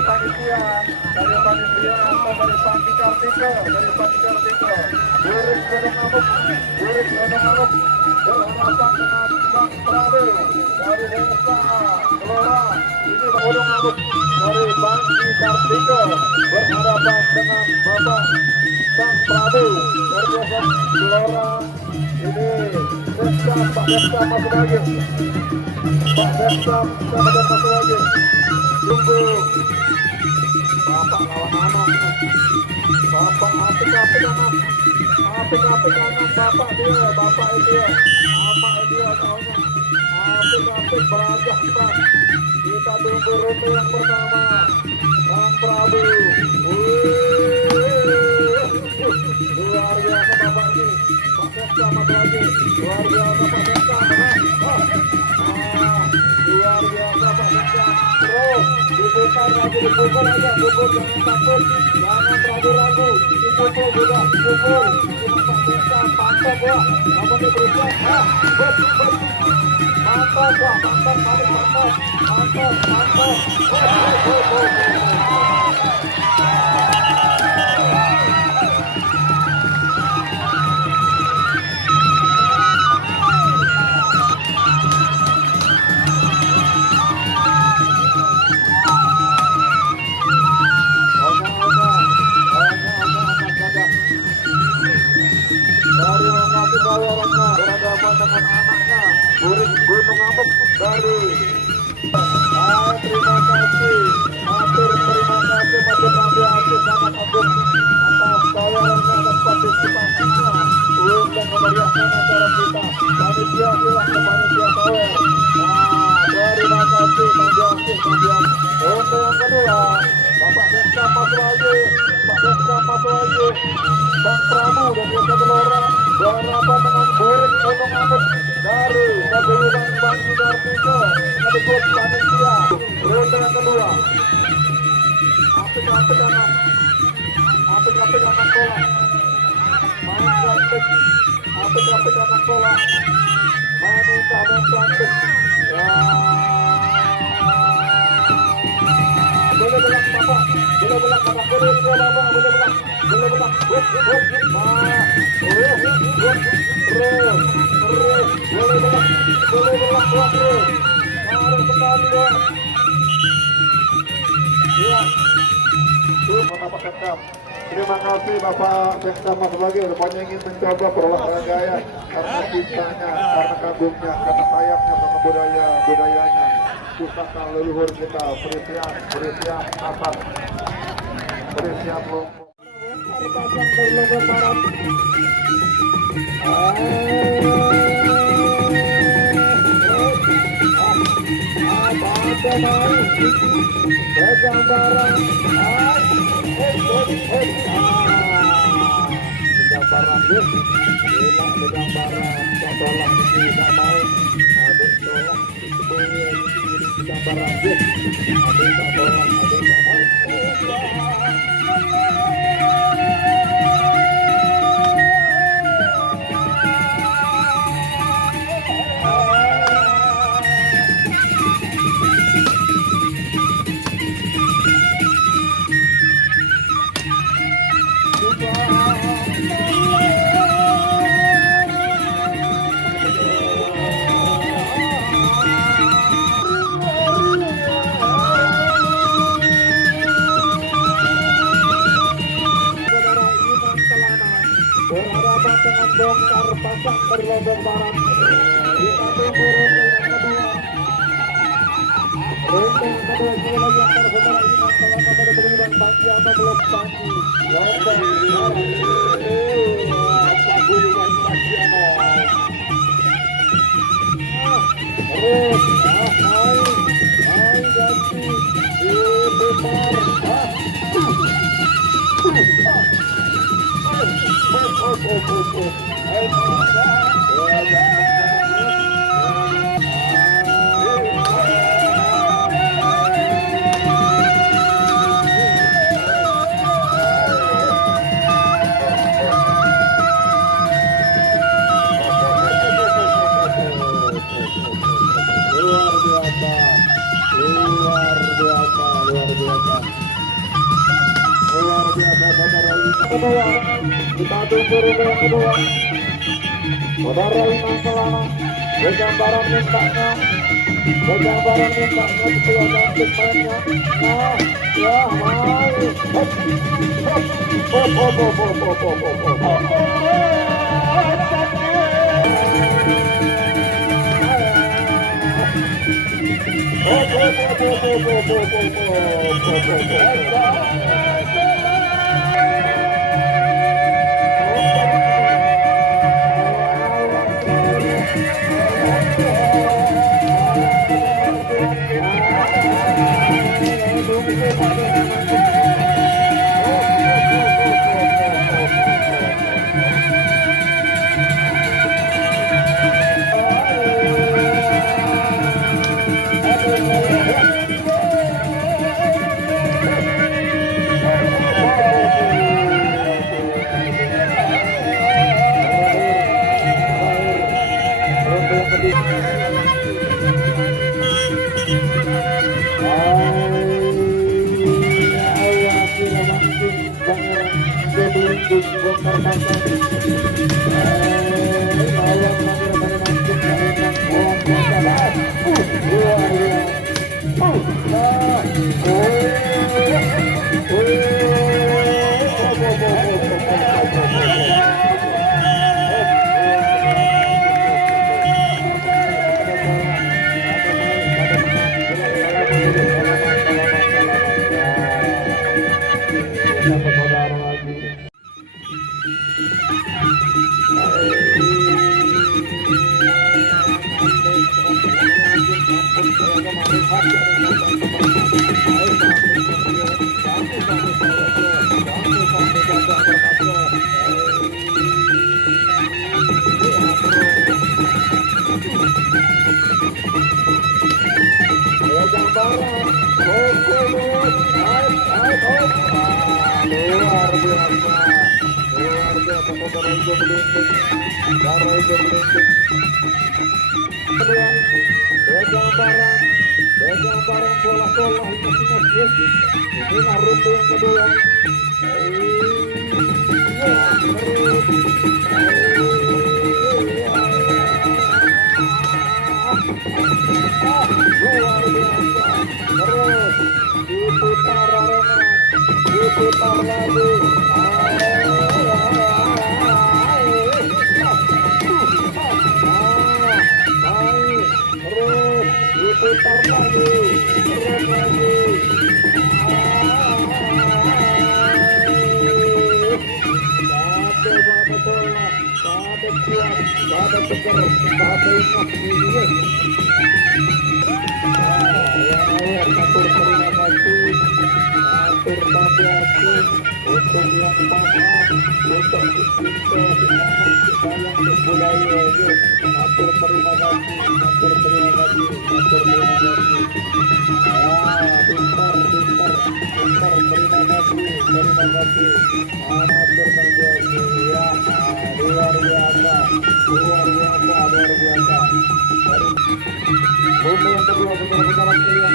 panitia atau dari Pangki Kartika, Burik Gunung Amuk berhadapan dengan Bang Prabu dari Desa Gelora. Ini Gunung Amuk dari Pangki Kartika berhadapan dengan Bapak Bang Prabu dari Desa Gelora. Ini Pak Desa masuk lagi. Pak Desa masuk lagi. Tunggu Bapak lawan anak. Bapak apik anak. Apik anak Bapak dia. Bapak itu ya. Bapak dia tahunya. Apik berajak Pak. Kita tunggu ronde yang pertama. Bang Prabu. Luar biasa Bapak ini. Pak Desa masuk lagi. Luar biasa Pak Desa. Luar biasa Pak Desa. Terus diputar lagi, dipukul aja, pukul jangan takut, jangan ragu-ragu, dipukul juga, pukul. Cuma Pak Desa mantap wah, namun diberikan, mantap wah, mantap. Berhadapan dengan anaknya Burik Gunung Amuk dari terima kasih matur Nabi Aziz sangat agung atas tawarannya atas partisipasinya untuk memeriahkan acara kita. Panitia hilang ke panitia tawar. Terima kasih Nabi Aziz. Untuk yang kedua Bapak Desa masuk lagi. Bang Prabu dan Desa Gelora berhadapan dengan Burik Gunung Amuk dari Paguyuban Pangki Kartika sekaligus panitia. Ronde yang kedua. Apik anak sekolah. Main cantik. Apik anak sekolah. Wanita dan cantik. Boleh belak Bapak. Boleh belak. Boleh belak. Terima kasih Bapak Sekda Mas Bagi, rupanya ingin mencoba berolahraga karena cintanya, karena kagumnya, karena sayangnya sama budayanya, pusaka leluhur kita, perisian asal, perisian lompok. Berhadapan dengan Bongkar Pasang Berlobong Barat. Kita tunggu ronde yang kedua. Ronde yang kedua sekali lagi antara saudara Iman Kelana pada Berlubang Pangki atau belum Pangki. Lombok Barat. Paguyuban Pangki ano. Terus, hai ganti. Putar. Luar biasa. kedua, kita tunggu rute yang kedua. Saudara Imam Selama, bergambaran mintanya, ketua cantik mainnya. Nah, ya, hai. Gambaran bola-bola imajinasi ini rute yang kedua. Luar biasa, terus diputar arena, diputar lagi. Putar lagi, terus lagi. Pada bola, pada kuat, pada tegar, pada ingat ini. Atur terima kasih, atur tadi untuk yang paham, untuk kita yang berbudaya. Atur terima kasih, atur terima kasih, atur terima kasih. Pintar, terima kasih, terima kasih. Atur terima kasih, ya, luar biasa, luar biasa, luar biasa. Rute yang kedua putar-putaran kalian.